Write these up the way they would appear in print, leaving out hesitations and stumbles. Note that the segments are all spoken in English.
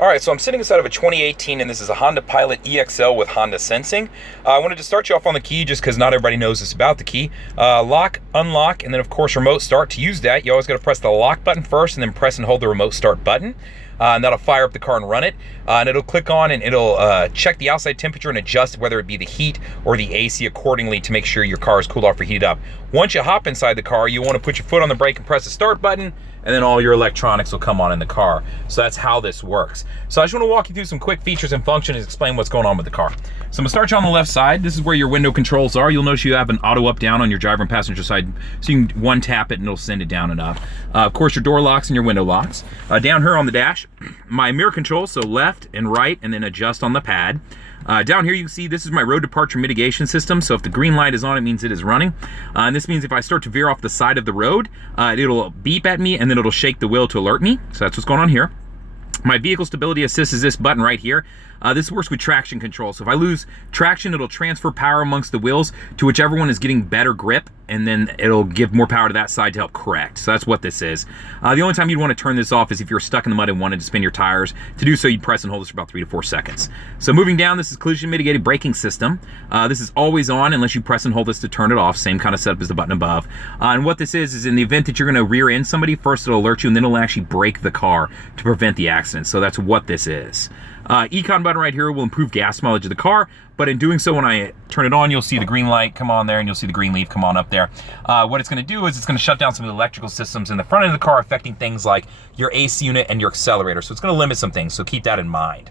All right, so I'm sitting inside of a 2018, and this is a Honda Pilot EXL with Honda Sensing. I wanted to start you off on the key just because not everybody knows this about the key. Lock, unlock, and then of course remote start. To use that, you always got to press the lock button first and then press and hold the remote start button. And that'll fire up the car and run it. And it'll click on and it'll check the outside temperature and adjust whether it be the heat or the AC accordingly to make sure your car is cooled off or heated up. Once you hop inside the car, you want to put your foot on the brake and press the start button, and then all your electronics will come on in the car. So that's how this works. So I just want to walk you through some quick features and functions and explain what's going on with the car. So I'm gonna start you on the left side. This is where your window controls are. You'll notice you have an auto up down on your driver and passenger side. So you can one tap it and it'll send it down and up. Of course, your door locks and your window locks. Down here on the dash, my mirror controls, so left and right, and then adjust on the pad. Down here you can see this is my road departure mitigation system. So if the green light is on, it means it is running. And this means if I start to veer off the side of the road, it'll beep at me and then it'll shake the wheel to alert me. So that's what's going on here. My vehicle stability assist is this button right here. This works with traction control. So if I lose traction, it'll transfer power amongst the wheels to whichever one is getting better grip, and then it'll give more power to that side to help correct. So that's what this is. The only time you'd want to turn this off is if you're stuck in the mud and wanted to spin your tires. To do so, you'd press and hold this for about 3 to 4 seconds. So moving down, this is collision mitigated braking system. This is always on unless you press and hold this to turn it off. Same kind of setup as the button above. And what this is in the event that you're going to rear end somebody, first it'll alert you and then it'll actually brake the car to prevent the accident. So that's what this is. Econ button right here will improve gas mileage of the car, but in doing so, when I turn it on, you'll see the green light come on there and you'll see the green leaf come on up there. What it's gonna do is it's gonna shut down some of the electrical systems in the front end of the car, affecting things like your AC unit and your accelerator. So it's gonna limit some things, so keep that in mind.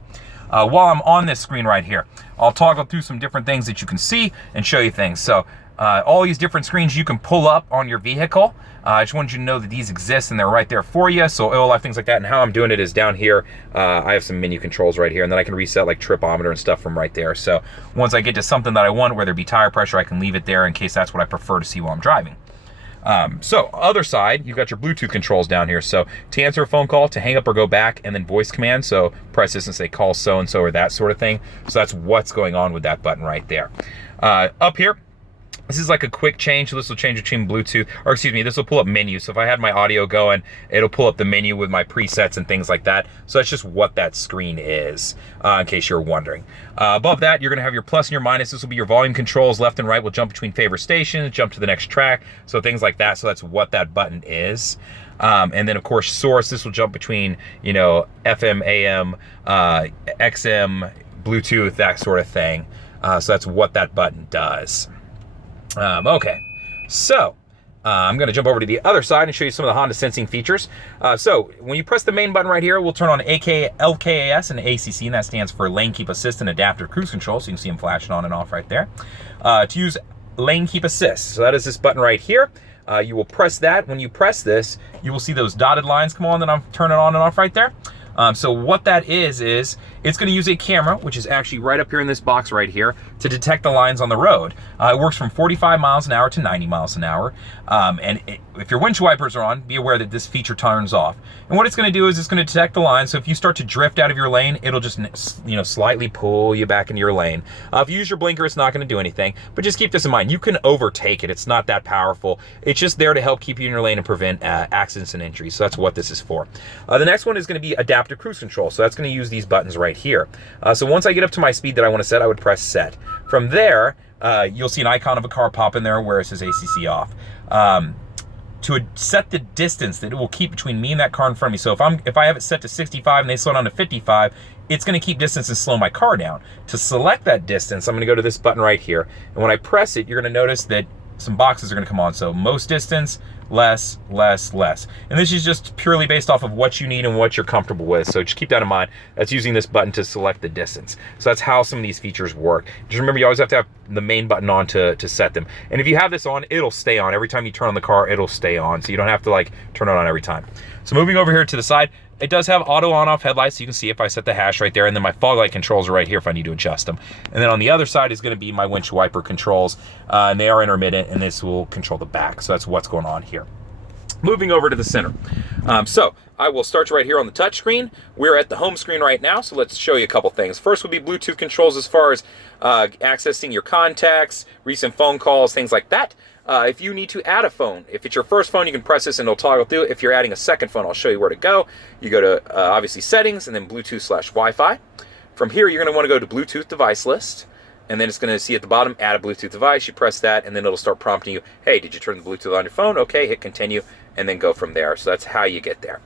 While I'm on this screen right here, I'll toggle through some different things that you can see and show you things. So all these different screens you can pull up on your vehicle. I just wanted you to know that these exist and they're right there for you. So oil life, things like that. And how I'm doing it is down here. I have some menu controls right here, and then I can reset like tripometer and stuff from right there. So once I get to something that I want, whether it be tire pressure, I can leave it there in case that's what I prefer to see while I'm driving. So other side, you've got your Bluetooth controls down here. So to answer a phone call, to hang up or go back, and then voice command. So press this and say call so-and-so or that sort of thing. So that's what's going on with that button right there. Up here, this is like a quick change. So this will change between Bluetooth, or excuse me, this will pull up menus. So if I had my audio going, it'll pull up the menu with my presets and things like that. So that's just what that screen is, in case you're wondering. Above that, you're gonna have your plus and your minus. This will be your volume controls. Left and right will jump between favorite stations, jump to the next track. So things like that. So that's what that button is. And then of course, source, this will jump between, you know, FM, AM, XM, Bluetooth, that sort of thing. So that's what that button does. Okay, so I'm going to jump over to the other side and show you some of the Honda Sensing features. So when you press the main button right here, we'll turn on LKAS and ACC, and that stands for Lane Keep Assist and Adaptive Cruise Control. So you can see them flashing on and off right there. To use Lane Keep Assist, so that is this button right here. You will press that. When you press this, you will see those dotted lines come on that I'm turning on and off right there. So what that is it's going to use a camera, which is actually right up here in this box right here, to detect the lines on the road. It works from 45 miles an hour to 90 miles an hour. If your windshield wipers are on, be aware that this feature turns off. And what it's going to do is it's going to detect the lines. So if you start to drift out of your lane, it'll just, you know, slightly pull you back into your lane. If you use your blinker, it's not going to do anything. But just keep this in mind. You can overtake it. It's not that powerful. It's just there to help keep you in your lane and prevent accidents and injuries. So that's what this is for. The next one is going to be Adaptive Cruise Control. So that's going to use these buttons right here. So once I get up to my speed that I want to set, I would press set. From there, you'll see an icon of a car pop in there where it says ACC off. To set the distance that it will keep between me and that car in front of me. So if I have it set to 65 and they slow down to 55, it's going to keep distance and slow my car down. To select that distance, I'm going to go to this button right here. And when I press it, you're going to notice that some boxes are going to come on. So most distance, less, less, less. And this is just purely based off of what you need and what you're comfortable with. So just keep that in mind. That's using this button to select the distance. So that's how some of these features work. Just remember, you always have to have the main button on to set them. And if you have this on, it'll stay on. Every time you turn on the car, it'll stay on. So you don't have to like turn it on every time. So moving over here to the side, it does have auto on-off headlights. So you can see if I set the hash right there, and then my fog light controls are right here if I need to adjust them. And then on the other side is going to be my windshield wiper controls, and they are intermittent, and this will control the back. So that's what's going on here. Moving over to the center. So I will start right here on the touch screen. We're at the home screen right now, so let's show you a couple things. First would be Bluetooth controls as far as accessing your contacts, recent phone calls, things like that. If you need to add a phone, if it's your first phone, you can press this and it'll toggle through. If you're adding a second phone, I'll show you where to go. You go to, obviously, settings, and then Bluetooth/Wi-Fi. From here, you're going to want to go to Bluetooth device list. And then it's going to see at the bottom, add a Bluetooth device. You press that, and then it'll start prompting you, hey, did you turn the Bluetooth on your phone? Okay, hit continue, and then go from there. So that's how you get there.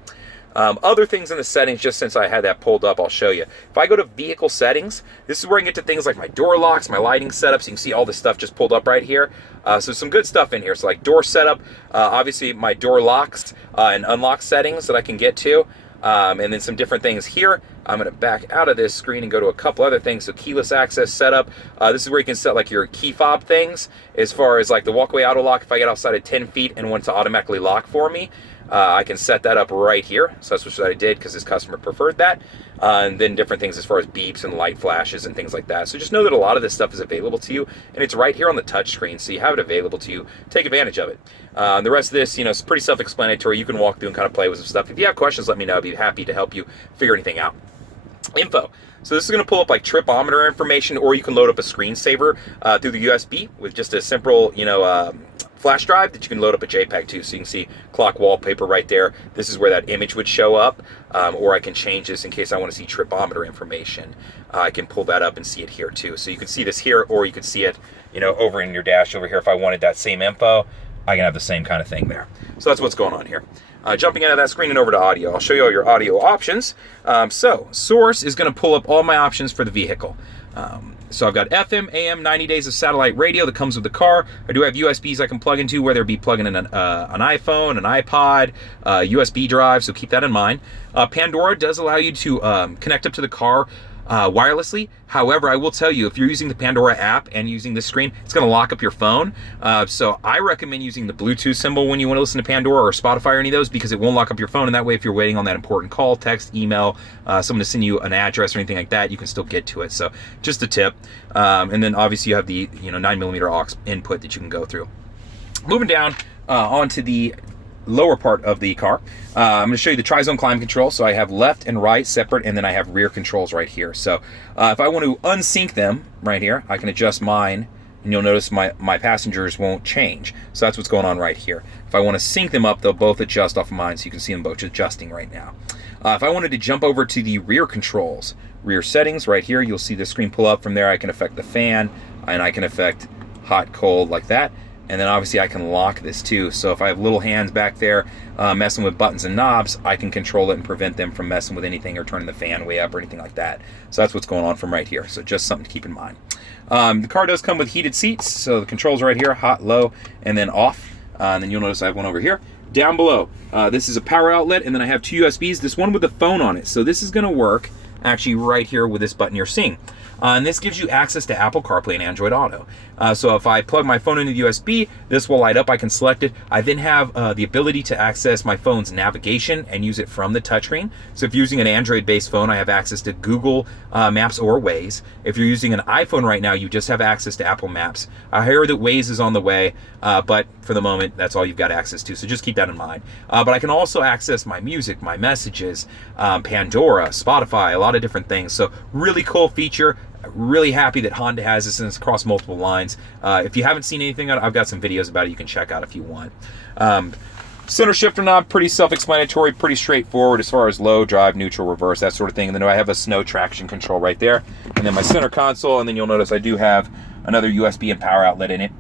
Other things in the settings, just since I had that pulled up, I'll show you. If I go to vehicle settings, this is where I can get to things like my door locks, my lighting setups. You can see all this stuff just pulled up right here. So some good stuff in here. So like door setup, obviously my door locks and unlock settings that I can get to. And then some different things here. I'm going to back out of this screen and go to a couple other things. So keyless access setup. This is where you can set like your key fob things, as far as like the walkway auto lock. If I get outside of 10 feet and want it to automatically lock for me, I can set that up right here. So that's what I did because this customer preferred that. And then different things as far as beeps and light flashes and things like that. So just know that a lot of this stuff is available to you, and it's right here on the touch screen. So you have it available to you. Take advantage of it. The rest of this, it's pretty self-explanatory. You can walk through and kind of play with some stuff. If you have questions, let me know. I'd be happy to help you figure anything out. Info. So this is going to pull up like tripometer information, or you can load up a screensaver through the USB with just a simple, flash drive that you can load up a JPEG to. So you can see clock wallpaper right there. This is where that image would show up, or I can change this in case I want to see tripometer information. I can pull that up and see it here too. So you can see this here, or you can see it, over in your dash over here. If I wanted that same info, I can have the same kind of thing there. So that's what's going on here. Jumping out of that screen and over to audio, I'll show you all your audio options. So Source is going to pull up all my options for the vehicle. So I've got FM, AM, 90 days of satellite radio that comes with the car. I do have USBs I can plug into, whether it be plugging in an iPhone, an iPod, USB drive, so keep that in mind. Pandora does allow you to connect up to the car wirelessly. However, I will tell you, if you're using the Pandora app and using this screen, it's going to lock up your phone. So I recommend using the Bluetooth symbol when you want to listen to Pandora or Spotify or any of those, because it won't lock up your phone. And that way, if you're waiting on that important call, text, email, someone to send you an address or anything like that, you can still get to it. So just a tip. And then obviously you have the 9mm aux input that you can go through. Moving down onto the lower part of the car, I'm going to show you the tri-zone climate control. So I have left and right separate, and then I have rear controls right here. So if I want to unsync them right here, I can adjust mine, and you'll notice my passengers won't change. So that's what's going on right here. If I want to sync them up, they'll both adjust off of mine, so you can see them both adjusting right now. If I wanted to jump over to the rear controls, rear settings right here, you'll see the screen pull up. From there, I can affect the fan, and I can affect hot, cold like that. And then obviously I can lock this too. So if I have little hands back there messing with buttons and knobs, I can control it and prevent them from messing with anything or turning the fan way up or anything like that. So that's what's going on from right here. So just something to keep in mind. The car does come with heated seats. So the controls are right here, hot, low, and then off. And then you'll notice I have one over here. Down below, this is a power outlet, and then I have two USBs, this one with a phone on it. So this is going to work actually right here with this button you're seeing. And this gives you access to Apple CarPlay and Android Auto. So if I plug my phone into the USB, this will light up. I can select it. I then have the ability to access my phone's navigation and use it from the touchscreen. So if you're using an Android-based phone, I have access to Google Maps or Waze. If you're using an iPhone right now, you just have access to Apple Maps. I hear that Waze is on the way, but for the moment, that's all you've got access to. So just keep that in mind. But I can also access my music, my messages, Pandora, Spotify, a lot of different things. So really cool feature. Really happy that Honda has this, and it's across multiple lines. If you haven't seen anything, I've got some videos about it you can check out if you want. Center shifter knob, pretty self-explanatory, pretty straightforward as far as low, drive, neutral, reverse, that sort of thing. And then I have a snow traction control right there. And then my center console, and then you'll notice I do have another USB and power outlet in it.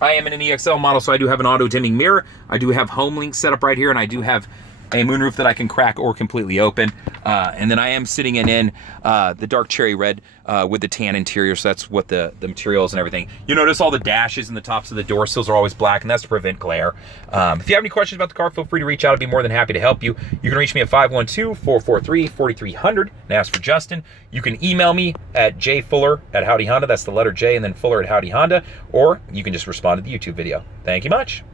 I am in an EXL model, so I do have an auto-dimming mirror. I do have home link set up right here, and I do have a moonroof that I can crack or completely open. And then I am sitting in the dark cherry red with the tan interior, so that's what the material is and everything. You notice all the dashes and the tops of the door sills are always black, and that's to prevent glare. If you have any questions about the car, feel free to reach out. I'd be more than happy to help you. You can reach me at 512-443-4300 and ask for Justin. You can email me at jfuller@Howdy Honda. That's the letter J and then Fuller at Howdy Honda, or you can just respond to the YouTube video. Thank you much.